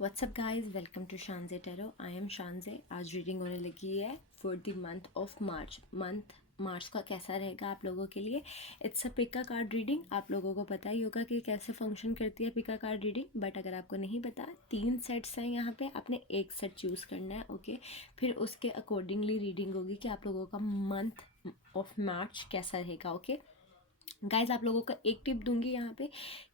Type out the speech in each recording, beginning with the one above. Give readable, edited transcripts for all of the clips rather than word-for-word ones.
WhatsApp guys, welcome to Shanje tarot. I am Shanje. आज reading होने लगी है for the month of March. Month March का कैसा रहेगा आप लोगों के लिए। It's a pick a card reading. आप लोगों को पता ही होगा कि कैसे फंक्शन करती है पिका कार्ड रीडिंग, बट अगर आपको नहीं पता, 3 सेट्स हैं यहाँ पे, आपने एक सेट चूज़ करना है। ओके, फिर उसके अकॉर्डिंगली रीडिंग होगी कि आप लोगों का मंथ ऑफ मार्च कैसा रहेगा। ओके गाइज, आप लोगों को एक टिप दूंगी यहाँ पे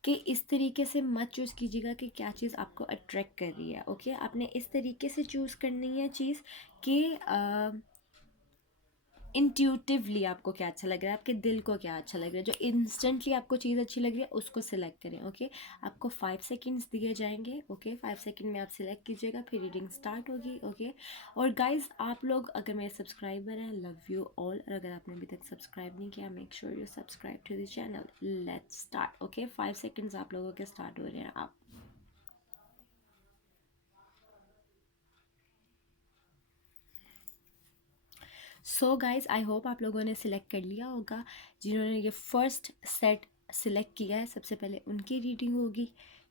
कि इस तरीके से मत चूज़ कीजिएगा कि क्या चीज़ आपको अट्रैक्ट कर रही है। ओके, आपने इस तरीके से चूज़ करनी है चीज़ कि इंट्यूटिवली आपको क्या अच्छा लग रहा है, आपके दिल को क्या अच्छा लग रहा है, जो इंस्टेंटली आपको चीज़ अच्छी लग रही है उसको सिलेक्ट करें। ओके, आपको 5 सेकेंड्स दिए जाएंगे। ओके, 5 सेकेंड में आप सिलेक्ट कीजिएगा, फिर रीडिंग स्टार्ट होगी। ओके, और गाइज आप लोग अगर मेरे सब्सक्राइबर हैं, लव यू ऑल। और अगर आपने अभी तक सब्सक्राइब नहीं किया, make sure you subscribe to the channel. Let's start. Okay, 5 seconds आप लोगों के स्टार्ट हो रहे हैं। आप सो गाइज, आई होप आप लोगों ने सिलेक्ट कर लिया होगा। जिन्होंने ये फर्स्ट सेट सिलेक्ट किया है, सबसे पहले उनकी रीडिंग होगी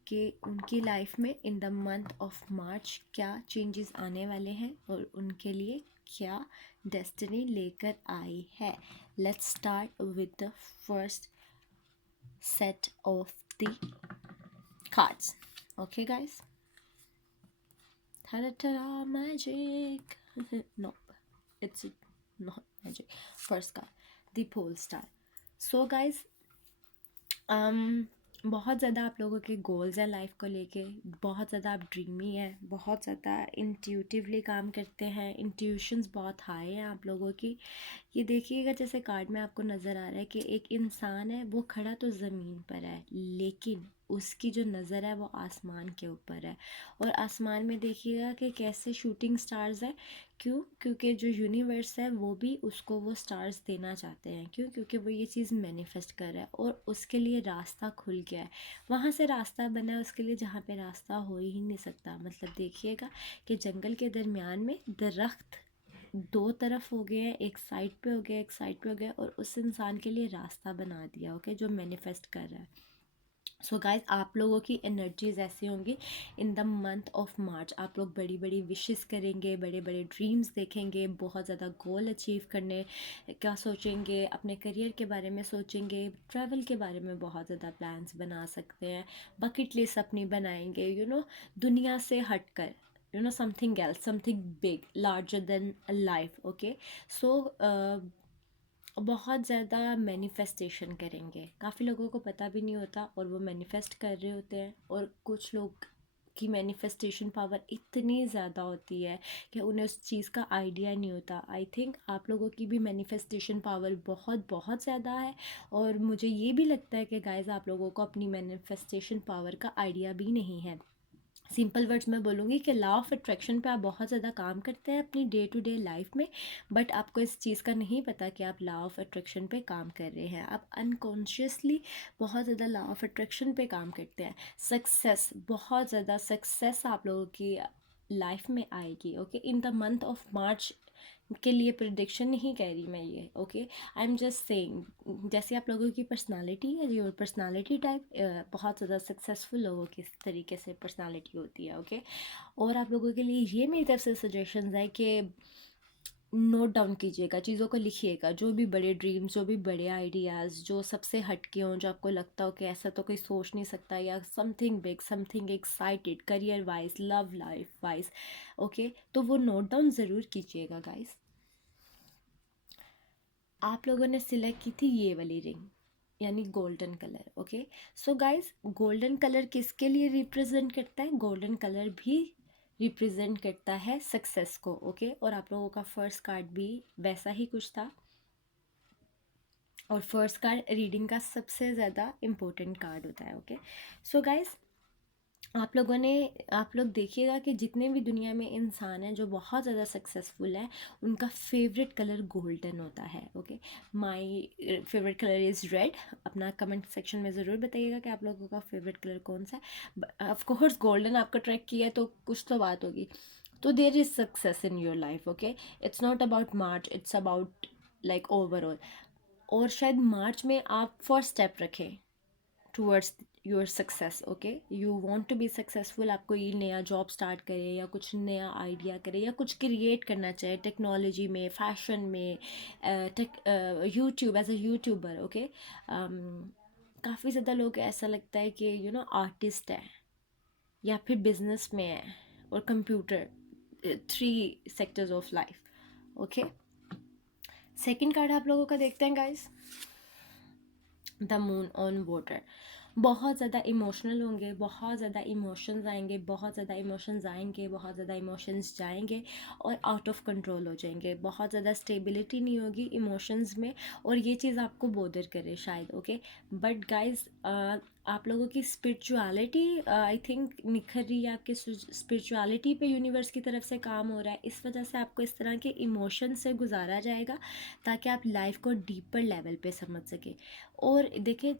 कि उनकी लाइफ में इन द मंथ ऑफ मार्च क्या चेंजेस आने वाले हैं और उनके लिए क्या डेस्टिनी लेकर आई है। Let's start with the first set of the cards. Okay guys, ta magic. No, it's not magic. First card, the pole star. So guys, बहुत ज़्यादा आप लोगों के गोल्स हैं लाइफ को लेके, बहुत ज़्यादा आप ड्रीमी हैं, बहुत ज़्यादा इंट्यूटिवली काम करते हैं, इंट्यूशंस बहुत हाई हैं आप लोगों की। ये देखिएगा, जैसे कार्ड में आपको नज़र आ रहा है कि एक इंसान है, वो खड़ा तो ज़मीन पर है लेकिन उसकी जो नज़र है वो आसमान के ऊपर है। और आसमान में देखिएगा कि कैसे शूटिंग स्टार्स हैं। क्यों? क्योंकि जो यूनिवर्स है वो भी उसको वो स्टार्स देना चाहते हैं। क्यों? क्योंकि वो ये चीज़ मैनिफेस्ट कर रहा है और उसके लिए रास्ता खुल गया है। वहाँ से रास्ता बना है उसके लिए जहाँ पे रास्ता हो ही नहीं सकता। मतलब देखिएगा कि जंगल के दरमियान में दरख्त दो तरफ हो गए हैं, एक साइड पे हो गया, एक साइड पे हो गया, और उस इंसान के लिए रास्ता बना दिया। ओके, जो मैनिफेस्ट कर रहा है। सो गाइज, आप लोगों की एनर्जीज ऐसी होंगी इन द मंथ ऑफ मार्च। आप लोग बड़ी बड़ी विशेस करेंगे, बड़े बड़े ड्रीम्स देखेंगे, बहुत ज़्यादा गोल अचीव करने का सोचेंगे, अपने करियर के बारे में सोचेंगे, ट्रैवल के बारे में बहुत ज़्यादा प्लान्स बना सकते हैं, बकेट लिस्ट अपनी बनाएंगे, दुनिया से हटकर, something else, something big, larger than life. Okay, so बहुत ज़्यादा मैनिफेस्टेशन करेंगे। काफ़ी लोगों को पता भी नहीं होता और वो मैनिफेस्ट कर रहे होते हैं, और कुछ लोग की मैनिफेस्टेशन पावर इतनी ज़्यादा होती है कि उन्हें उस चीज़ का आइडिया नहीं होता। आई थिंक आप लोगों की भी मैनिफेस्टेशन पावर बहुत बहुत ज़्यादा है, और मुझे ये भी लगता है कि गाइस आप लोगों को अपनी मैनिफेस्टेशन पावर का आइडिया भी नहीं है। सिंपल वर्ड्स में बोलूँगी कि लॉ ऑफ अट्रैक्शन पे आप बहुत ज़्यादा काम करते हैं अपनी डे टू डे लाइफ में, बट आपको इस चीज़ का नहीं पता कि आप लॉ ऑफ अट्रैक्शन पे काम कर रहे हैं। आप अनकॉन्शियसली बहुत ज़्यादा लॉ ऑफ अट्रैक्शन पे काम करते हैं। सक्सेस, बहुत ज़्यादा सक्सेस आप लोगों की लाइफ में आएगी। Okay, in the month of मार्च के लिए प्रिडिक्शन नहीं कह रही मैं ये। Okay, I am just saying, जैसे आप लोगों की पर्सनालिटी है, योर पर्सनालिटी टाइप, बहुत ज़्यादा सक्सेसफुल लोगों की इस तरीके से पर्सनालिटी होती है। ओके, और आप लोगों के लिए ये मेरी तरफ से सजेशंस है कि नोट डाउन कीजिएगा, चीज़ों को लिखिएगा, जो भी बड़े ड्रीम्स, जो भी बड़े आइडियाज़, जो सबसे हटके हों, जो आपको लगता हो कि ऐसा तो कोई सोच नहीं सकता, या something big, something excited, career wise, love life wise. Okay, तो वो नोट डाउन ज़रूर कीजिएगा गाइस। आप लोगों ने सिलेक्ट की थी ये वाली रिंग, यानी golden colour. Okay, so guys, golden colour किसके लिए रिप्रेजेंट करता है? गोल्डन कलर भी रिप्रेजेंट करता है सक्सेस को। ओके, और आप लोगों का फर्स्ट कार्ड भी वैसा ही कुछ था, और फर्स्ट कार्ड रीडिंग का सबसे ज़्यादा इम्पोर्टेंट कार्ड होता है। ओके, सो गाइस, आप लोग देखिएगा कि जितने भी दुनिया में इंसान हैं जो बहुत ज़्यादा सक्सेसफुल हैं, उनका फेवरेट कलर गोल्डन होता है। Okay, my favourite colour is red. अपना कमेंट सेक्शन में ज़रूर बताइएगा कि आप लोगों का फेवरेट कलर कौन सा है। ऑफ कोर्स गोल्डन आपका ट्रैक किया है तो कुछ तो बात होगी। तो there is success in your life. Okay, it's not about March, it's about overall. और शायद मार्च में आप फर्स्ट स्टेप रखें towards your success, okay. You want to be successful, आप कोई नया जॉब स्टार्ट करें या कुछ नया आइडिया करें या कुछ क्रिएट करना चाहे टेक्नोलॉजी में, फैशन में, YouTube, as a YouTuber, okay. काफ़ी ज़्यादा लोग ऐसा लगता है कि आर्टिस्ट है या फिर बिजनेस में है और computer, 3 sectors of life, okay. Second card आप लोगों का देखते हैं guys, the moon on water. बहुत ज़्यादा इमोशनल होंगे, बहुत ज़्यादा इमोशंस आएंगे, बहुत ज़्यादा इमोशंस आएंगे, बहुत ज़्यादा इमोशंस जाएंगे और आउट ऑफ कंट्रोल हो जाएंगे। बहुत ज़्यादा स्टेबिलिटी नहीं होगी इमोशंस में और ये चीज़ आपको बोदर करे शायद, ओके। बट गाइज आप लोगों की स्पिरिचुअलिटी आई थिंक निखर रही है, आपकी स्पिरिचुअलिटी पे यूनिवर्स की तरफ से काम हो रहा है। इस वजह से आपको इस तरह के इमोशन से गुजारा जाएगा ताकि आप लाइफ को डीपर लेवल पे समझ सके। और देखिए,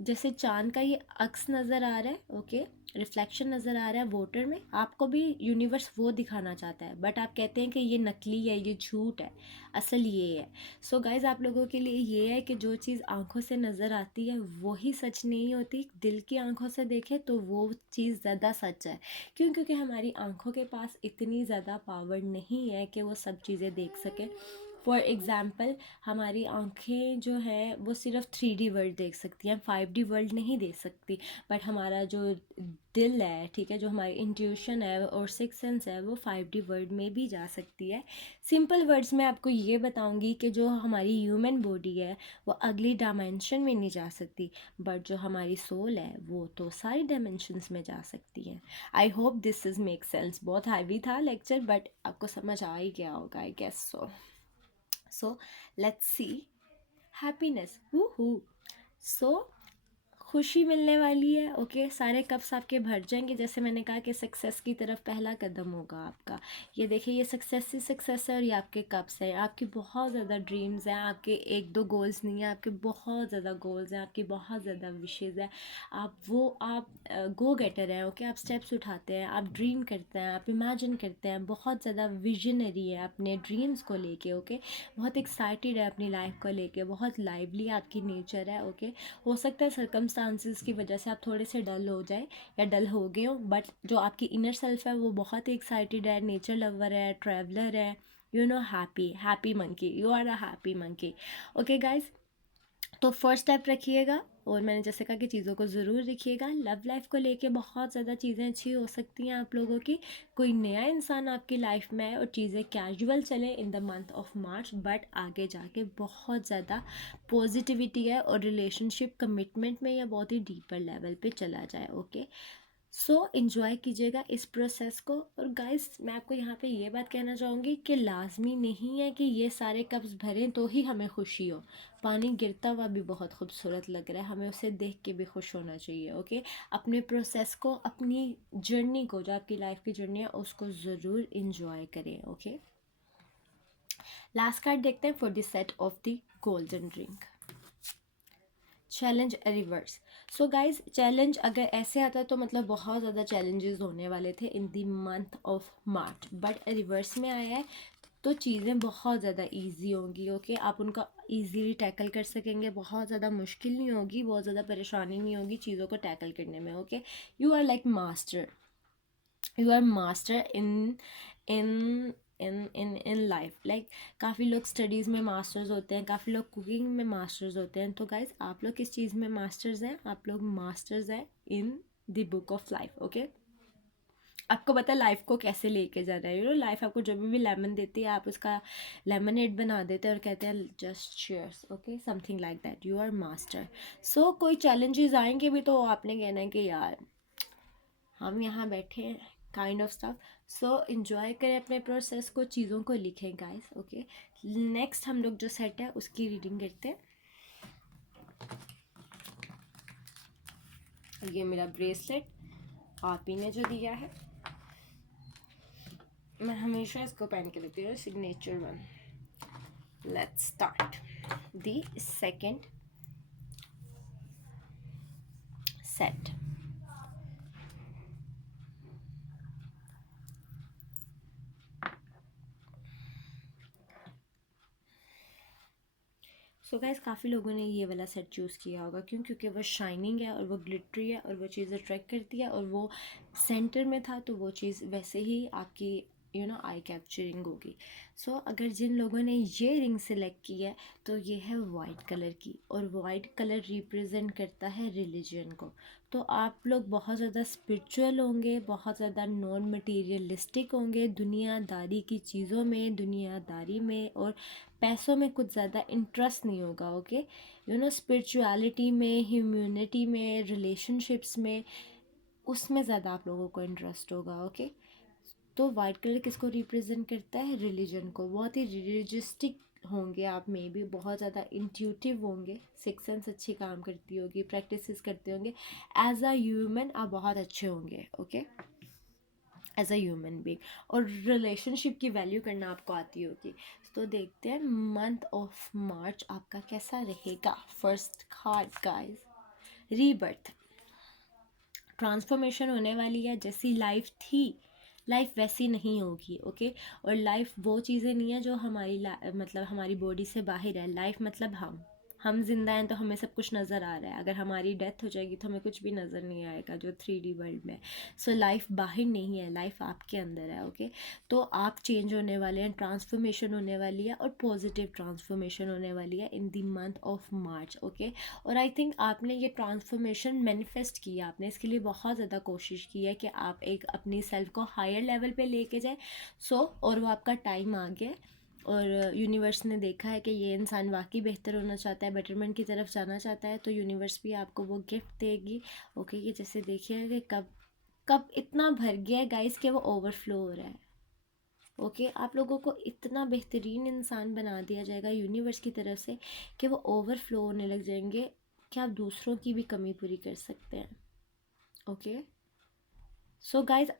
जैसे चांद का ये अक्स नज़र आ रहा है, ओके, रिफ्लेक्शन नज़र आ रहा है वाटर में, आपको भी यूनिवर्स वो दिखाना चाहता है, बट आप कहते हैं कि ये नकली है, ये झूठ है, असल ये है। सो गाइज आप लोगों के लिए ये है कि जो चीज़ आंखों से नज़र आती है वही सच नहीं होती, दिल की आंखों से देखें तो वो चीज़ ज़्यादा सच है। क्यों? क्योंकि हमारी आंखों के पास इतनी ज़्यादा पावर नहीं है कि वो सब चीज़ें देख सकें। फॉर एग्ज़ाम्पल, हमारी आँखें जो हैं वो सिर्फ 3D वर्ल्ड देख सकती हैं, 5D वर्ल्ड नहीं देख सकती। बट हमारा जो दिल है, ठीक है, जो हमारी इंट्यूशन है और सिक्स सेंस है, वो 5D वर्ल्ड में भी जा सकती है। सिंपल वर्ड्स में आपको ये बताऊंगी कि जो हमारी ह्यूमन बॉडी है वो अगली डायमेंशन में नहीं जा सकती, बट जो हमारी सोल है वो तो सारी डायमेंशंस में जा सकती है। I hope this is make sense. बहुत हैवी था लेक्चर, बट आपको समझ आ ही गया होगा, I guess so. So let's see happiness, woohoo। So खुशी मिलने वाली है, ओके। सारे कप्स आपके भर जाएंगे। जैसे मैंने कहा कि सक्सेस की तरफ पहला कदम होगा आपका। ये देखिए, ये सक्सेस ही सक्सेस है और ये आपके कप्स हैं। आपकी बहुत ज़्यादा ड्रीम्स हैं, आपके 1-2 गोल्स नहीं हैं, आपके बहुत ज़्यादा गोल्स हैं, आपकी बहुत ज़्यादा विशेज़ है। आप गो गेटर हैं, ओके। आप स्टेप्स उठाते हैं, आप ड्रीम करते हैं, आप इमेजिन करते हैं, बहुत ज़्यादा विजनरी है अपने ड्रीम्स को लेके, ओके। बहुत एक्साइटेड है अपनी लाइफ को लेके, बहुत लाइवली आपकी नेचर है, ओके। हो सकता है सर्कमस्टांसिस की वजह से आप थोड़े से डल हो जाए या डल हो गए हो, बट जो आपकी इनर सेल्फ है वो बहुत ही एक्साइटेड है, नेचर लवर है, ट्रैवलर है, happy monkey, you are a happy monkey, okay guys. तो फर्स्ट स्टेप रखिएगा और मैंने जैसे कहा कि चीज़ों को ज़रूर लिखिएगा। लव लाइफ को लेके बहुत ज़्यादा चीज़ें अच्छी हो सकती हैं आप लोगों की। कोई नया इंसान आपकी लाइफ में है और चीज़ें कैजुअल चले इन the month of March, but आगे जाके बहुत ज़्यादा पॉजिटिविटी है और रिलेशनशिप कमिटमेंट में या बहुत ही डीपर लेवल पे चला जाए, ओके। सो इन्जॉय कीजिएगा इस प्रोसेस को। और गाइस, मैं आपको यहाँ पे ये बात कहना चाहूँगी कि लाजमी नहीं है कि ये सारे कप्स भरें तो ही हमें खुशी हो। पानी गिरता हुआ भी बहुत खूबसूरत लग रहा है, हमें उसे देख के भी खुश होना चाहिए, ओके। अपने प्रोसेस को, अपनी जर्नी को, जो आपकी लाइफ की जर्नी है उसको ज़रूर इन्जॉय करें, ओके। लास्ट कार्ड देखते हैं for the set of the golden drink. Challenge reverse. So guys, challenge अगर ऐसे आता तो मतलब बहुत ज़्यादा चैलेंजेस होने वाले थे इन the month of March, but reverse में आया है तो चीज़ें बहुत ज़्यादा इजी होंगी, ओके। आप उनका इजीली टैकल कर सकेंगे, बहुत ज़्यादा मुश्किल नहीं होगी, बहुत ज़्यादा परेशानी नहीं होगी चीज़ों को टैकल करने में, okay. You are like master, you are master in in in life. Like काफ़ी लोग स्टडीज़ में मास्टर्स होते हैं, काफ़ी लोग कुकिंग में मास्टर्स होते हैं। तो गाइज, आप लोग किस चीज़ में मास्टर्स हैं? आप लोग मास्टर्स हैं in the book of life, okay. आपको पता है लाइफ को कैसे लेके जाना है। लाइफ आपको जब भी लेमन देती है आप उसका लेमनेड बना देते हैं और कहते हैं just cheers, okay, something like that. You are master. So कोई चैलेंजेस आएंगे भी तो आपने कहना है कि यार हम यहाँ बैठे हैं, kind of stuff. So enjoy करें अपने प्रोसेस को, चीज़ों को लिखें गाइस, ओके। नेक्स्ट हम लोग जो सेट है उसकी रीडिंग करते हैं। ये मेरा ब्रेसलेट आप ही ने जो दिया है, मैं हमेशा इसको पहन के लेती हूँ, signature one. Let's start the second set. So guys काफ़ी लोगों ने ये वाला सेट चूज़ किया होगा, क्यों? क्योंकि वो शाइनिंग है और वो ग्लिटरी है और वो चीज़ अट्रैक्ट करती है, और वो सेंटर में था तो वो चीज़ वैसे ही आपकी आई कैप्चरिंग होगी। सो अगर जिन लोगों ने ये रिंग सेलेक्ट की है तो ये है वाइट कलर की, और वाइट कलर रिप्रेजेंट करता है रिलीजन को। तो आप लोग बहुत ज़्यादा स्पिरिचुअल होंगे, बहुत ज़्यादा नॉन मटीरियलिस्टिक होंगे, दुनियादारी की चीज़ों में, दुनियादारी में और पैसों में कुछ ज़्यादा इंटरेस्ट नहीं होगा। ओके, स्पिरिचुअलिटी में, ह्यूमैनिटी में, रिलेशनशिप्स में, उसमें ज़्यादा आप लोगों को इंटरेस्ट होगा। ओके, तो वाइट कलर किसको रिप्रेजेंट करता है? रिलीजन को। बहुत ही रिलीजिस्टिक होंगे आप, में भी बहुत ज़्यादा इंट्यूटिव होंगे, सिक्स सेंस अच्छी काम करती होगी, प्रैक्टिसेस करते होंगे। एज अ ह्यूमन आप बहुत अच्छे होंगे। Okay, as a human being, और रिलेशनशिप की वैल्यू करना आपको आती होगी। तो देखते हैं मंथ ऑफ मार्च आपका कैसा रहेगा। First card guys, rebirth. Transformation होने वाली है, जैसी लाइफ थी लाइफ वैसी नहीं होगी। ओके, और लाइफ वो चीज़ें नहीं है जो हमारी मतलब हमारी बॉडी से बाहर है। लाइफ मतलब हम जिंदा हैं तो हमें सब कुछ नज़र आ रहा है, अगर हमारी डेथ हो जाएगी तो हमें कुछ भी नज़र नहीं आएगा जो 3D वर्ल्ड में। सो लाइफ बाहर नहीं है, लाइफ आपके अंदर है। ओके, तो आप चेंज होने वाले हैं, ट्रांसफॉर्मेशन होने वाली है, और पॉजिटिव ट्रांसफॉर्मेशन होने वाली है in the month of March. Okay, और आई थिंक आपने ये ट्रांसफॉर्मेशन मैनिफेस्ट किया, आपने इसके लिए बहुत ज़्यादा कोशिश की है कि आप एक अपनी सेल्फ को हायर लेवल पे लेके जाए। और वो आपका टाइम आ गया, और यूनिवर्स ने देखा है कि ये इंसान वाकई बेहतर होना चाहता है, बेटरमेंट की तरफ जाना चाहता है, तो यूनिवर्स भी आपको वो गिफ्ट देगी। ओके, ये जैसे देखिए कि कब कब इतना भर गया है गाइस कि वो ओवरफ्लो हो रहा है। ओके, आप लोगों को इतना बेहतरीन इंसान बना दिया जाएगा यूनिवर्स की तरफ से कि वो ओवरफ्लो होने लग जाएंगे कि आप दूसरों की भी कमी पूरी कर सकते हैं। ओके, सो गाइस,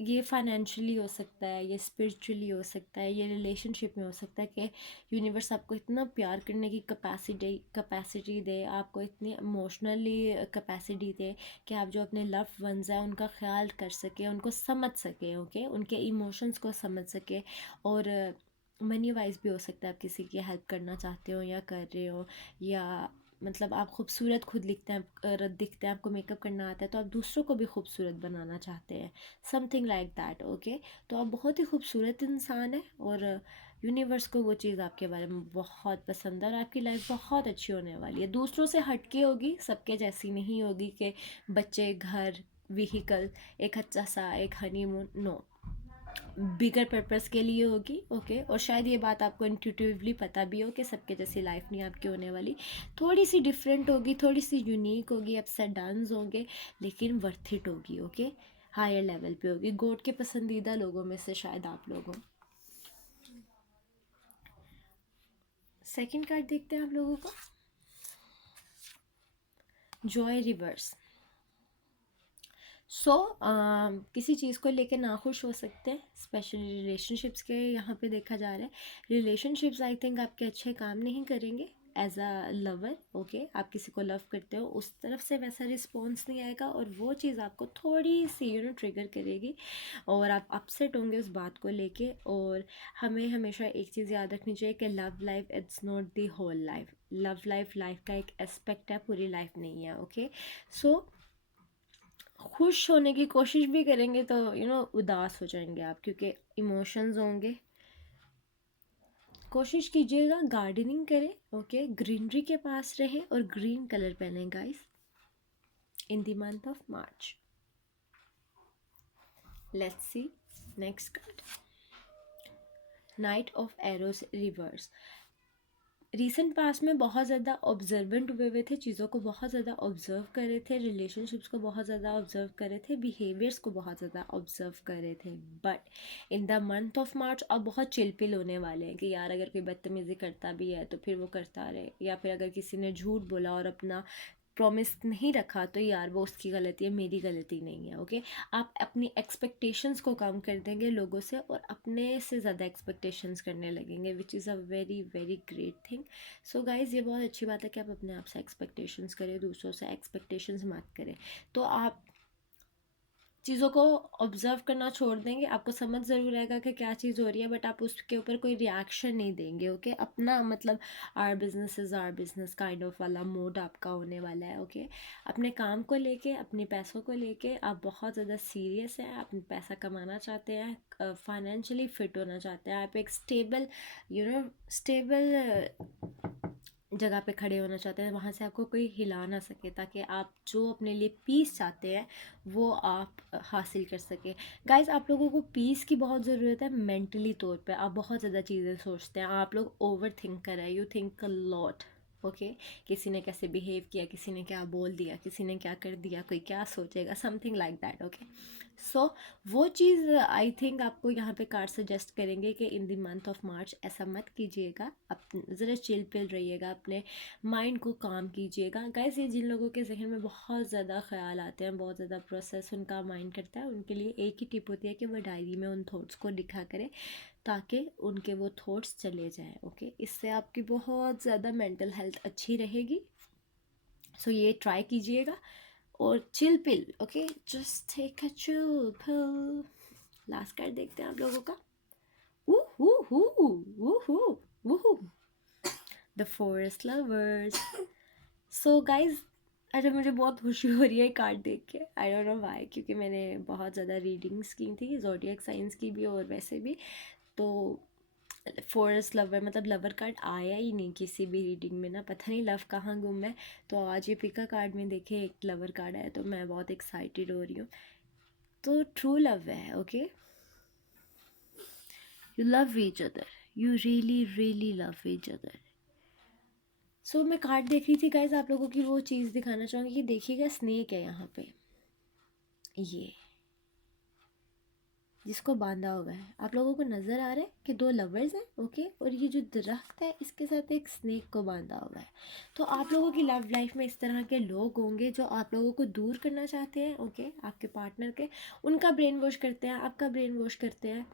ये फाइनेंशियली हो सकता है, ये स्पिरिचुअली हो सकता है, ये रिलेशनशिप में हो सकता है कि यूनिवर्स आपको इतना प्यार करने की कैपेसिटी दे, आपको इतनी इमोशनली कैपेसिटी दे कि आप जो अपने लव्ड वंस हैं उनका ख्याल कर सके, उनको समझ सके। ओके, उनके इमोशंस को समझ सके। और मनी वाइज भी हो सकता है, आप किसी की हेल्प करना चाहते हो या कर रहे हो, या मतलब आप खूबसूरत खुद दिखते हैं, आपको मेकअप करना आता है तो आप दूसरों को भी खूबसूरत बनाना चाहते हैं, समथिंग लाइक दैट। ओके, तो आप बहुत ही खूबसूरत इंसान हैं, और यूनिवर्स को वो चीज़ आपके बारे में बहुत पसंद है, और आपकी लाइफ बहुत अच्छी होने वाली है। दूसरों से हटके होगी, सबके जैसी नहीं होगी कि बच्चे, घर, व्हीकल, एक अच्छा सा एक हनीमून, नो, बिगर पर्पस के लिए होगी। ओके, और शायद ये बात आपको इंट्यूटिवली पता भी हो कि सबके जैसी लाइफ नहीं आपकी होने वाली, थोड़ी सी डिफरेंट होगी, थोड़ी सी यूनिक होगी, अप्स एंड डाउन्स होंगे, लेकिन वर्थ इट होगी। ओके, हायर लेवल पे होगी, गॉड के पसंदीदा लोगों में से शायद आप लोग हो। सेकंड कार्ड देखते हैं आप लोगों को, जॉय रिवर्स। किसी चीज़ को लेकर नाखुश हो सकते हैं, स्पेशली रिलेशनशिप्स के यहाँ पे देखा जा रहा है। रिलेशनशिप्स आई थिंक आपके अच्छे काम नहीं करेंगे एज अ लवर। ओके, आप किसी को लव करते हो, उस तरफ से वैसा रिस्पॉन्स नहीं आएगा, और वो चीज़ आपको थोड़ी सी ट्रिगर करेगी, और आप अपसेट होंगे उस बात को लेके। और हमें हमेशा एक चीज़ याद रखनी चाहिए कि love life it's not the whole life. Love life life का एक एस्पेक्ट है, पूरी लाइफ नहीं है। ओके, सो खुश होने की कोशिश भी करेंगे तो उदास हो जाएंगे आप, क्योंकि इमोशंस होंगे। कोशिश कीजिएगा गार्डनिंग करें। ओके, ग्रीनरी के पास रहे और ग्रीन कलर पहने guys in the month of March. Let's see next card, night of arrows reverse. Recent past में बहुत ज़्यादा ऑब्जर्वेंट हुए थे, चीज़ों को बहुत ज़्यादा ऑब्जर्व कर रहे थे, रिलेशनशिप्स को बहुत ज़्यादा ऑब्जर्व कर रहे थे, बिहेवियर्स को बहुत ज़्यादा ऑब्जर्व कर रहे थे। But in the month of मार्च अब बहुत चिलपिल होने वाले हैं कि यार अगर कोई बदतमीज़ी करता भी है तो फिर वो करता रहे, या फिर अगर किसी ने झूठ बोला और अपना प्रॉमिस नहीं रखा तो यार वो उसकी गलती है, मेरी गलती नहीं है। ओके, आप अपनी एक्सपेक्टेशंस को कम कर देंगे लोगों से, और अपने से ज़्यादा एक्सपेक्टेशंस करने लगेंगे, विच is a very very great thing. So guys, ये बहुत अच्छी बात है कि आप अपने आप से एक्सपेक्टेशंस करें, दूसरों से एक्सपेक्टेशंस मत करें। तो आप चीज़ों को ऑब्जर्व करना छोड़ देंगे, आपको समझ ज़रूर आएगा कि क्या चीज़ हो रही है, बट आप उसके ऊपर कोई रिएक्शन नहीं देंगे। ओके, अपना मतलब our business is our business kind of वाला मोड आपका होने वाला है। ओके, अपने काम को लेके, अपने पैसों को लेके आप बहुत ज़्यादा सीरियस हैं, आप पैसा कमाना चाहते हैं, फाइनेंशियली फिट होना चाहते हैं, आप एक स्टेबल स्टेबल जगह पे खड़े होना चाहते हैं, वहाँ से आपको कोई हिला ना सके, ताकि आप जो अपने लिए पीस चाहते हैं वो आप हासिल कर सके। गाइस, आप लोगों को पीस की बहुत ज़रूरत है मेंटली तौर पे। आप बहुत ज़्यादा चीज़ें सोचते हैं, आप लोग ओवर थिंक कर रहे हैं, you think a lot. Okay, किसी ने कैसे बिहेव किया, किसी ने क्या बोल दिया, किसी ने क्या कर दिया, कोई क्या सोचेगा, समथिंग लाइक दैट। ओके, सो वो चीज़ आई थिंक आपको यहाँ पे कार्ड सजेस्ट करेंगे कि इन द मंथ ऑफ मार्च ऐसा मत कीजिएगा, आप ज़रा चिल पिल रहिएगा, अपने माइंड को काम कीजिएगा। गाइस, ये जिन लोगों के जहन में बहुत ज़्यादा ख्याल आते हैं, बहुत ज़्यादा प्रोसेस उनका माइंड करता है, उनके लिए एक ही टिप होती है कि वो डायरी में उन थॉट्स को लिखा करें, ताकि उनके वो थॉट्स चले जाएं। ओके, इससे आपकी बहुत ज़्यादा मेंटल हेल्थ अच्छी रहेगी। सो ये ट्राई कीजिएगा और chill pill. Okay, just take a chill pill. Last card देखते हैं आप लोगों का। The forest lovers. So guys, अरे मुझे बहुत खुशी हो रही है कार्ड देख के, आई डोंट नो व्हाई, क्योंकि मैंने बहुत ज़्यादा रीडिंग्स की थी, ज़ोडिएक साइंस की भी और वैसे भी। तो फॉरेस्ट लवर मतलब लवर कार्ड आया ही नहीं किसी भी रीडिंग में ना, पता नहीं लव कहाँ गुम है। तो आज ये पिका कार्ड में देखे एक लवर कार्ड आया, तो मैं बहुत एक्साइटेड हो रही हूँ। तो ट्रू लव है। Okay, you love each other, you really really love each other. So मैं कार्ड देख रही थी गाइज, आप लोगों की वो चीज़ दिखाना चाहूँगी कि देखिएगा, स्नेक है यहाँ पे, ये जिसको बांधा हुआ है, आप लोगों को नज़र आ रहा है कि दो लवर्स हैं। ओके, और ये जो दरख्त है इसके साथ एक स्नेक को बांधा हुआ है। तो आप लोगों की लव लाइफ में इस तरह के लोग होंगे जो आप लोगों को दूर करना चाहते हैं। ओके, आपके पार्टनर के, उनका ब्रेन वॉश करते हैं, आपका ब्रेन वॉश करते हैं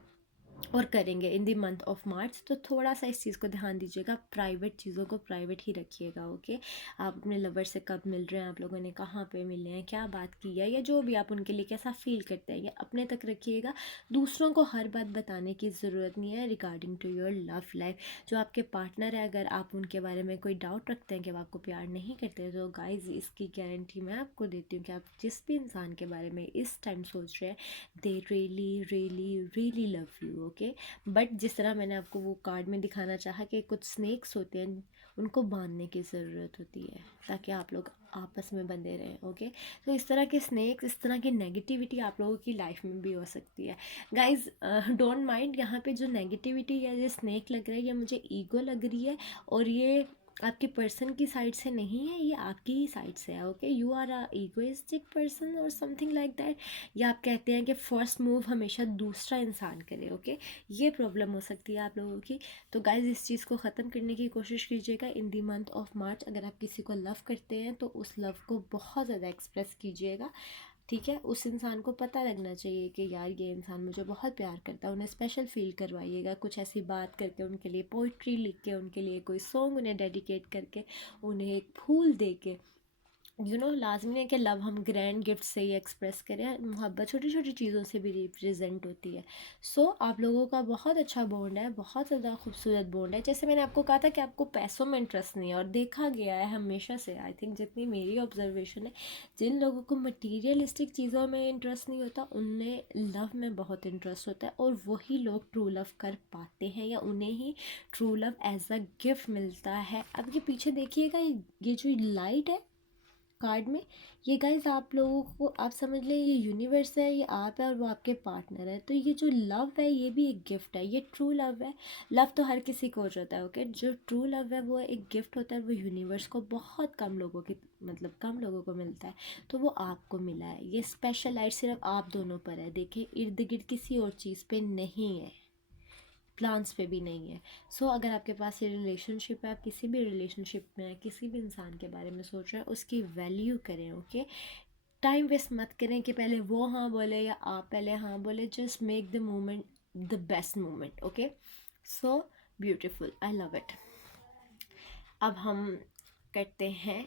और करेंगे इन दी मंथ ऑफ मार्च। तो थोड़ा सा इस चीज़ को ध्यान दीजिएगा, प्राइवेट चीज़ों को प्राइवेट ही रखिएगा। ओके, आप अपने लवर से कब मिल रहे हैं, आप लोगों ने कहाँ पे मिले हैं, क्या बात की है, या जो भी आप उनके लिए कैसा फील करते हैं, ये अपने तक रखिएगा। दूसरों को हर बात बताने की ज़रूरत नहीं है regarding to your love life. जो आपके पार्टनर है, अगर आप उनके बारे में कोई डाउट रखते हैं कि वो आपको प्यार नहीं करते, तो गाइज इसकी गारंटी मैं आपको देती हूँ कि आप जिस भी इंसान के बारे में इस टाइम सोच रहे हैं, they really really really love you. Okay, but जिस तरह मैंने आपको वो कार्ड में दिखाना चाहा कि कुछ स्नेक्स होते हैं, उनको बांधने की ज़रूरत होती है ताकि आप लोग आपस में बंधे रहें। ओके, तो इस तरह के स्नेक्स, इस तरह की नेगेटिविटी आप लोगों की लाइफ में भी हो सकती है। गाइज, डोंट माइंड, यहाँ पे जो नेगेटिविटी या ये स्नेक लग रहा है, ये मुझे ईगो लग रही है, और ये आपके पर्सन की साइड से नहीं है, ये आपकी ही साइड से है। Okay, you are a egoistic person और समथिंग लाइक दैट, या आप कहते हैं कि फर्स्ट मूव हमेशा दूसरा इंसान करे। ओके, ये प्रॉब्लम हो सकती है आप लोगों की। तो गाइज, इस चीज़ को ख़त्म करने की कोशिश कीजिएगा इन दी मंथ ऑफ मार्च। अगर आप किसी को लव करते हैं तो उस लव को बहुत ज़्यादा एक्सप्रेस कीजिएगा। ठीक है, उस इंसान को पता लगना चाहिए कि यार ये इंसान मुझे बहुत प्यार करता है, उन्हें स्पेशल फील करवाइएगा, कुछ ऐसी बात करके, उनके लिए पोइट्री लिख के, उनके लिए कोई सॉन्ग उन्हें डेडिकेट करके, उन्हें एक फूल दे के। लाजमी है कि लव हम ग्रैंड गिफ्ट से ही एक्सप्रेस करें, मोहब्बत छोटी छोटी चीज़ों से भी रिप्रेजेंट होती है। सो आप लोगों का बहुत अच्छा बॉन्ड है, बहुत ज़्यादा खूबसूरत बॉन्ड है। जैसे मैंने आपको कहा था कि आपको पैसों में इंटरेस्ट नहीं है, और देखा गया है हमेशा से, आई थिंक जितनी मेरी ऑब्जर्वेशन है, जिन लोगों को मटीरियलिस्टिक चीज़ों में इंटरेस्ट नहीं होता, उनमें लव में बहुत इंटरेस्ट होता है, और वही लोग ट्रू लव कर पाते हैं, या उन्हें ही true love as a gift मिलता है। अब ये पीछे देखिएगा, ये जो लाइट है कार्ड में, ये गाइज आप लोगों को, आप समझ लें ये यूनिवर्स है, ये आप है और वो आपके पार्टनर है। तो ये जो लव है ये भी एक गिफ्ट है, ये ट्रू लव है। लव तो हर किसी को होता है। ओके, जो ट्रू लव है वो एक गिफ्ट होता है, वो यूनिवर्स को बहुत कम लोगों की, मतलब कम लोगों को मिलता है, तो वो आपको मिला है। ये स्पेशल लाइट सिर्फ आप दोनों पर है, देखिए इर्द गिर्द किसी और चीज़ पे नहीं है, प्लान्स पे भी नहीं है। सो अगर आपके पास ये रिलेशनशिप है, आप किसी भी रिलेशनशिप में हैं, किसी भी इंसान के बारे में सोच रहे हैं, उसकी वैल्यू करें। ओके, टाइम वेस्ट मत करें कि पहले वो हाँ बोले या आप पहले हाँ बोले, just make the moment the best moment. Okay, so beautiful, I love it. अब हम करते हैं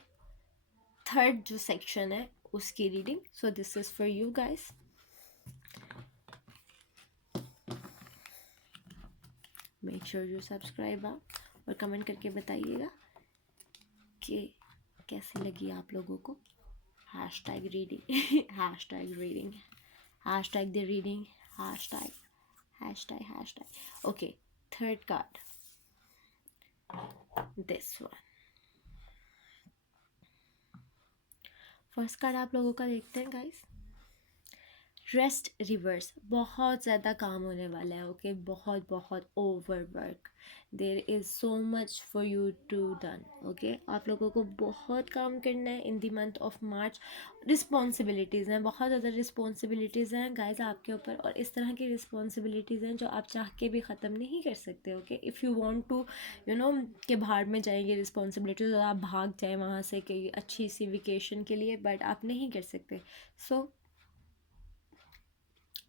थर्ड जो सेक्शन है उसकी reading. So this is for you guys. Make sure you subscribe और कमेंट करके बताइएगा कि कैसी लगी आप लोगों को। Hashtag reading hashtag reading hashtag the reading hashtag okay. Third card, this one. First card आप लोगों का देखते हैं गाइस। रेस्ट रिवर्स, बहुत ज़्यादा काम होने वाला है। ओके बहुत बहुत over work, there is so much for you to done. Okay आप लोगों को बहुत काम करना है in the month of March. Responsibilities हैं, बहुत ज़्यादा रिस्पॉन्सिबिलिटीज़ हैं गाइज आपके ऊपर, और इस तरह की रिस्पॉन्सिबिलिटीज़ हैं जो आप चाह के भी ख़त्म नहीं कर सकते। Okay if you want to you know कि भाड़ में जाएंगे रिस्पॉन्सिबिलिटीज़ और आप भाग जाएँ वहाँ से कहीं अच्छी सी वेकेशन के लिए, बट आप नहीं कर सकते। सो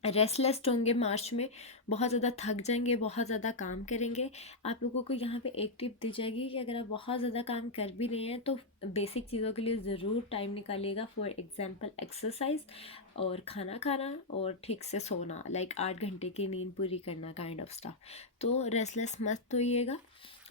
रेस्टलेस होंगे मार्च में, बहुत ज़्यादा थक जाएंगे, बहुत ज़्यादा काम करेंगे। आप लोगों को यहाँ पे एक टिप दी जाएगी कि अगर आप बहुत ज़्यादा काम कर भी रहे हैं तो बेसिक चीज़ों के लिए ज़रूर टाइम निकालिएगा। फॉर एग्जांपल एक्सरसाइज और खाना खाना और ठीक से सोना, लाइक 8 घंटे की नींद पूरी करना काइंड ऑफ स्टफ। तो रेस्टलेस मत होइएगा।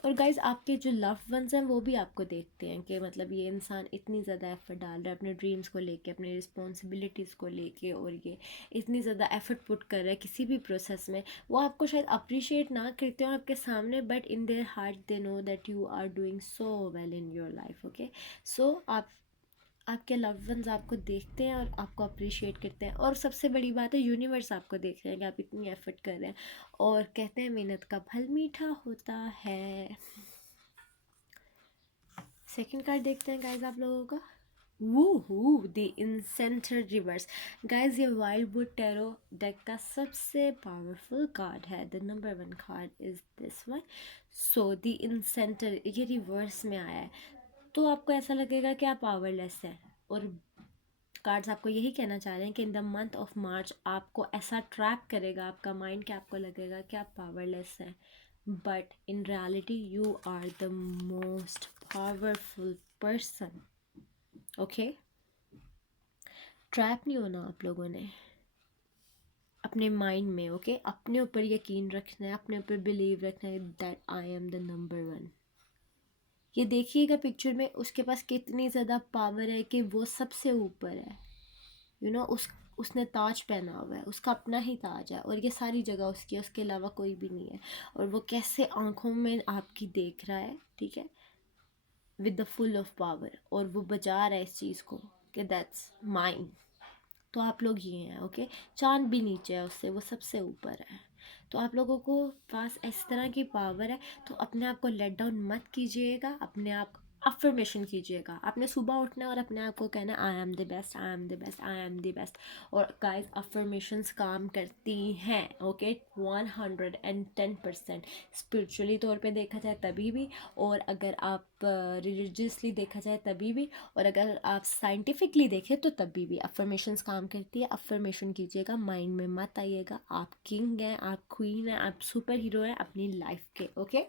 और गाइज आपके जो लव्ड वंस हैं वो भी आपको देखते हैं कि मतलब ये इंसान इतनी ज़्यादा एफर्ट डाल रहा है अपने ड्रीम्स को लेके, अपनी रिस्पॉन्सिबिलिटीज़ को लेके, और ये इतनी ज़्यादा एफर्ट पुट कर रहा है किसी भी प्रोसेस में। वो आपको शायद अप्रिशिएट ना करते हो आपके सामने, but in their heart they know that you are doing so well in your life. Okay so आपके लव्ड वंस आपको देखते हैं और आपको अप्रिशिएट करते हैं। और सबसे बड़ी बात है यूनिवर्स आपको देख रहे हैं कि आप इतनी एफर्ट कर रहे हैं, और कहते हैं मेहनत का फल मीठा होता है। सेकंड कार्ड देखते हैं गाइज आप लोगों का। Woohoo the enchanter reverse. Guys ये वाइल्ड वुड टैरो डेक का सबसे पावरफुल कार्ड है। The number 1 card is this one. So the enchanter ये रिवर्स में आया है, तो आपको ऐसा लगेगा कि आप पावरलेस हैं, और कार्ड्स आपको यही कहना चाह रहे हैं कि इन द मंथ ऑफ मार्च आपको ऐसा ट्रैप करेगा आपका माइंड कि आपको लगेगा कि आप पावरलेस हैं, but in reality you are the most powerful person. Okay trap नहीं होना आप लोगों ने अपने माइंड में। ओके अपने ऊपर यकीन रखना है, अपने ऊपर बिलीव रखना है that I am the number 1। ये देखिएगा पिक्चर में उसके पास कितनी ज़्यादा पावर है कि वो सबसे ऊपर है। उसने ताज पहना हुआ है, उसका अपना ही ताज है, और ये सारी जगह उसकी है, उसके अलावा कोई भी नहीं है। और वो कैसे आंखों में आपकी देख रहा है, ठीक है, with the full of power, और वो बजा रहा है इस चीज़ को कि दैट्स माइन। तो आप लोग ये हैं। ओके चांद भी नीचे है उससे, वो सबसे ऊपर है। तो आप लोगों को पास इस तरह की पावर है, तो अपने आप को लेट डाउन मत कीजिएगा, अपने आप अफर्मेशन कीजिएगा। आपने सुबह उठना और अपने आप को कहना I am the best, I am the best, I am the best. और गाइस अफर्मेशंस काम करती हैं। ओके 110%। स्पिरिचुअली तौर पे देखा जाए तभी भी, और अगर आप रिलीजियसली देखा जाए तभी भी, और अगर आप साइंटिफिकली देखें तो तभी भी अफर्मेशंस काम करती है। अफर्मेशन कीजिएगा, माइंड में मत आइएगा। आप किंग हैं, आप क्वीन हैं, आप सुपर हीरो हैं अपनी लाइफ के। ओके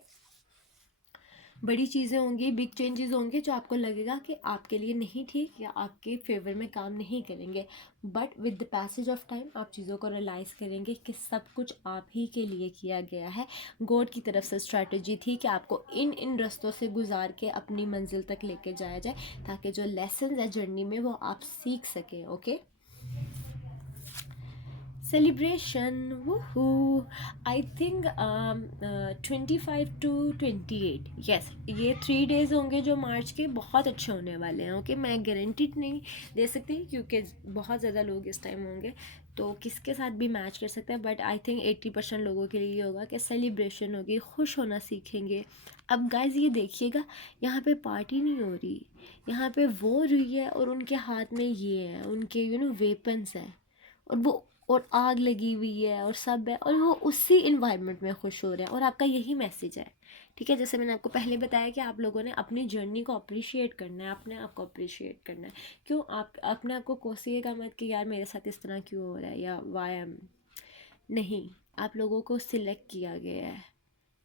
बड़ी चीज़ें होंगी, बिग चेंजेस होंगे जो आपको लगेगा कि आपके लिए नहीं ठीक या आपके फेवर में काम नहीं करेंगे, but with the passage of time आप चीज़ों को रियलाइज़ करेंगे कि सब कुछ आप ही के लिए किया गया है। गॉड की तरफ से स्ट्रैटेजी थी कि आपको इन रस्तों से गुजार के अपनी मंजिल तक लेके जाया जाए, ताकि जो लेसन है जर्नी में वो आप सीख सकें। Okay celebration, woohoo! I think 25 to 28, yes, ये 3 days होंगे जो मार्च के बहुत अच्छे होने वाले हैं। ओके मैं गारंटीड नहीं दे सकती क्योंकि बहुत ज़्यादा लोग इस टाइम होंगे, तो किसके साथ भी मैच कर सकते हैं, बट आई थिंक 80% लोगों के लिए ये होगा कि सेलिब्रेशन होगी, खुश होना सीखेंगे। अब गाइज ये देखिएगा, यहाँ पे पार्टी नहीं हो रही, यहाँ पे वो हुई है, और उनके हाथ में ये है, उनके वेपन्स हैं, और वो और आग लगी हुई है और सब है, और वो उसी इन्वायरमेंट में खुश हो रहे हैं। और आपका यही मैसेज है, ठीक है, जैसे मैंने आपको पहले बताया कि आप लोगों ने अपनी जर्नी को अप्रिशिएट करना है, अपने आप को अप्रिशिएट करना है। क्यों आप अपने आप को कोसिएगा मत कि यार मेरे साथ इस तरह क्यों हो रहा है या वाई एम नहीं। आप लोगों को सिलेक्ट किया गया है,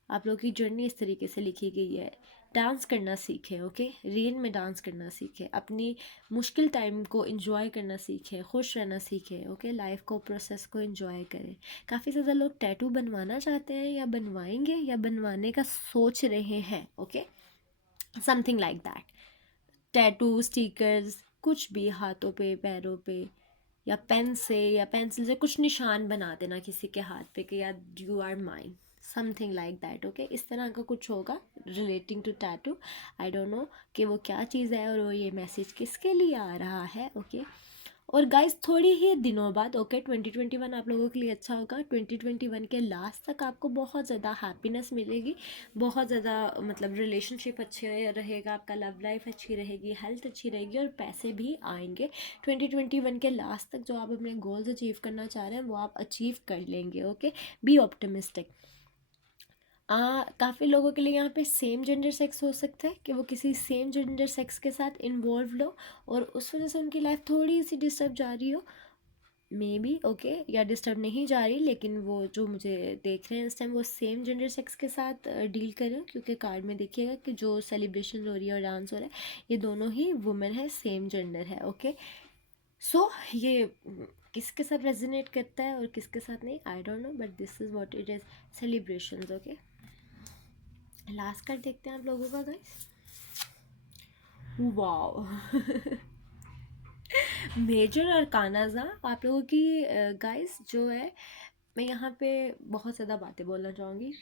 आप लोगों की जर्नी इस तरीके से लिखी गई है डांस करना सीखें, ओके, रेन में डांस करना सीखें, अपनी मुश्किल टाइम को एंजॉय करना सीखें, खुश रहना सीखें, ओके, लाइफ को प्रोसेस को एंजॉय करें। काफ़ी ज़्यादा लोग टैटू बनवाना चाहते हैं या बनवाएंगे या बनवाने का सोच रहे हैं, okay, something like that. Tattoo, stickers, कुछ भी हाथों पे, पैरों पे, या पेन से या पेंसिल से कुछ निशान बना देना किसी के हाथ पे कि यार you are mine, something like that, okay. इस तरह का कुछ होगा relating to tattoo. I don't know कि वो क्या चीज़ है और वो ये मैसेज किसके लिए आ रहा है, ओके। और गाइस थोड़ी ही दिनों बाद, ओके, 2021 आप लोगों के लिए अच्छा होगा। 2021 के लास्ट तक आपको बहुत ज़्यादा हैप्पीनेस मिलेगी, बहुत ज़्यादा मतलब रिलेशनशिप अच्छे रहेगा, आपका लव लाइफ अच्छी रहेगी, हेल्थ अच्छी रहेगी और पैसे भी आएंगे। 2021 के लास्ट तक जो आप अपने गोल्स अचीव करना चाह रहे हैं वो आप अचीव कर लेंगे, ओके। Be optimistic. काफ़ी लोगों के लिए यहाँ पे सेम जेंडर सेक्स हो सकता है कि वो किसी सेम जेंडर सेक्स के साथ इन्वॉल्व हो और उस वजह से उनकी लाइफ थोड़ी सी डिस्टर्ब जा रही हो, मे बी, ओके, या डिस्टर्ब नहीं जा रही, लेकिन वो जो मुझे देख रहे हैं इस टाइम वो सेम जेंडर सेक्स के साथ डील कर रहे हो, क्योंकि कार्ड में देखिएगा कि जो सेलिब्रेशन हो रही है और डांस हो रहा है ये दोनों ही वुमेन है, सेम जेंडर है, ओके। सो ये किसके साथ रेजोनेट करता है और किसके साथ नहीं, आई don't no, but this is what it is, celebrations, okay. Last card देखते हैं आप लोगों का गाइस। वाओ मेजर अरकानाज़ा आप लोगों की गाइस जो है, मैं यहाँ पे बहुत ज़्यादा बातें बोलना चाहूँगी।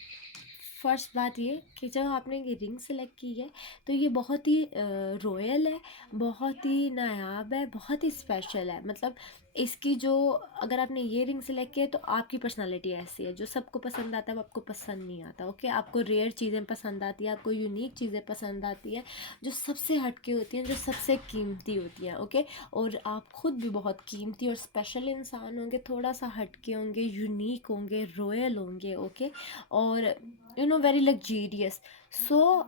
फर्स्ट बात ये कि जब आपने ये रिंग सेलेक्ट की है तो ये बहुत ही रॉयल है, बहुत ही नायाब है, बहुत ही स्पेशल है। मतलब इसकी जो, अगर आपने ये रिंग सेलेक्ट किया है तो आपकी पर्सनालिटी ऐसी है, जो सबको पसंद आता है वो आपको पसंद नहीं आता, ओके। आपको रेयर चीज़ें पसंद आती है, आपको यूनिक चीज़ें पसंद आती है, जो सबसे हटके होती हैं, जो सबसे कीमती होती हैं, ओके। और आप खुद भी बहुत कीमती और स्पेशल इंसान होंगे, थोड़ा सा हटके होंगे, यूनिक होंगे, रॉयल होंगे, ओके। और यू नो वेरी लग्जीरियस। सो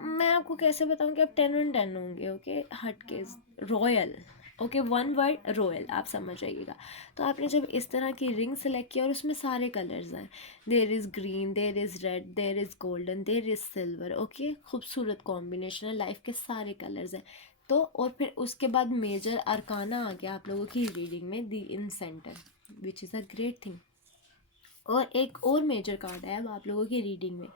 मैं आपको कैसे बताऊँ कि आप 10 on 10 होंगे, ओके, हट के royal, okay, one word royal, आप समझ जाइएगा। तो आपने जब इस तरह की रिंग सेलेक्ट किया और उसमें सारे कलर्स हैं, there is green, there is red, there is golden, there is silver, okay, खूबसूरत कॉम्बिनेशन है, लाइफ के सारे कलर्स हैं। तो और फिर उसके बाद मेजर अरकाना आ गया आप लोगों की रीडिंग में, the in center, which is a great thing. और एक और मेजर कार्ड है अब आप लोगों की रीडिंग में,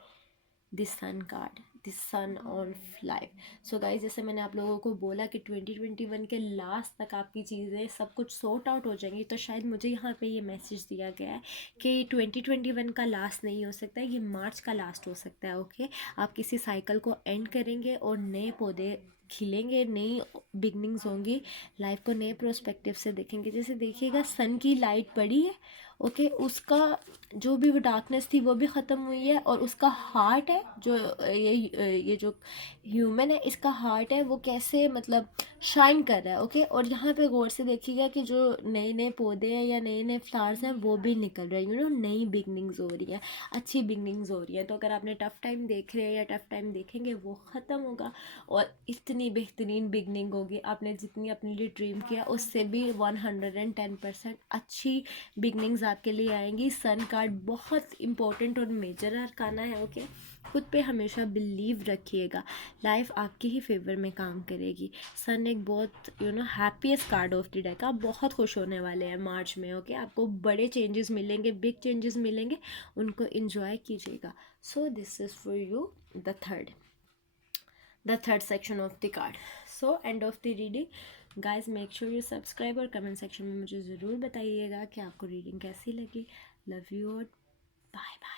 this sun card, this sun of life. So guys, जैसे मैंने आप लोगों को बोला कि 2021 के लास्ट तक आपकी चीज़ें सब कुछ सॉर्ट आउट हो जाएंगी, तो शायद मुझे यहाँ पे ये मैसेज दिया गया है कि 2021 का लास्ट नहीं हो सकता है, ये मार्च का लास्ट हो सकता है, ओके। आप किसी साइकिल को एंड करेंगे और नए पौधे खिलेंगे, नई बिगनिंग्स होंगी, लाइफ को नए प्रोस्पेक्टिव से देखेंगे। जैसे देखिएगा सन की लाइट पड़ी है, ओके, उसका जो भी वो डार्कनेस थी वो भी ख़त्म हुई है, और उसका हार्ट है जो ये जो ह्यूमन है इसका हार्ट है वो कैसे मतलब शाइन कर रहा है, ओके। और यहाँ पे गौर से देखिएगा कि जो नए नए पौधे हैं या नए नए फ्लावर्स हैं वो भी निकल रहे हैं, यू नो, नई बिगनिंग्स हो रही हैं, अच्छी बिगनिंग्स हो रही हैं। तो अगर आपने टफ़ टाइम देख रहे हैं या टफ़ टाइम देखेंगे वो ख़त्म होगा और इतनी बेहतरीन बिगनिंग होगी, आपने जितनी अपने लिए ड्रीम किया उससे भी 110% अच्छी बिगनिंग्स आपके लिए आएंगी। सन कार्ड बहुत इंपॉर्टेंट और मेजर अरकाना है, ओके। खुद पे हमेशा बिलीव रखिएगा, लाइफ आपके ही फेवर में काम करेगी। सन एक बहुत you know happiest card of the deck, आप बहुत खुश होने वाले हैं मार्च में, ओके। आपको बड़े चेंजेस मिलेंगे, बिग चेंजेस मिलेंगे, उनको इन्जॉय कीजिएगा। So this is for you the third section of the card. So end of the reading. Guys make sure you subscribe और कमेंट सेक्शन में मुझे ज़रूर बताइएगा कि आपको रीडिंग कैसी लगी। लव यू और बाय बाय।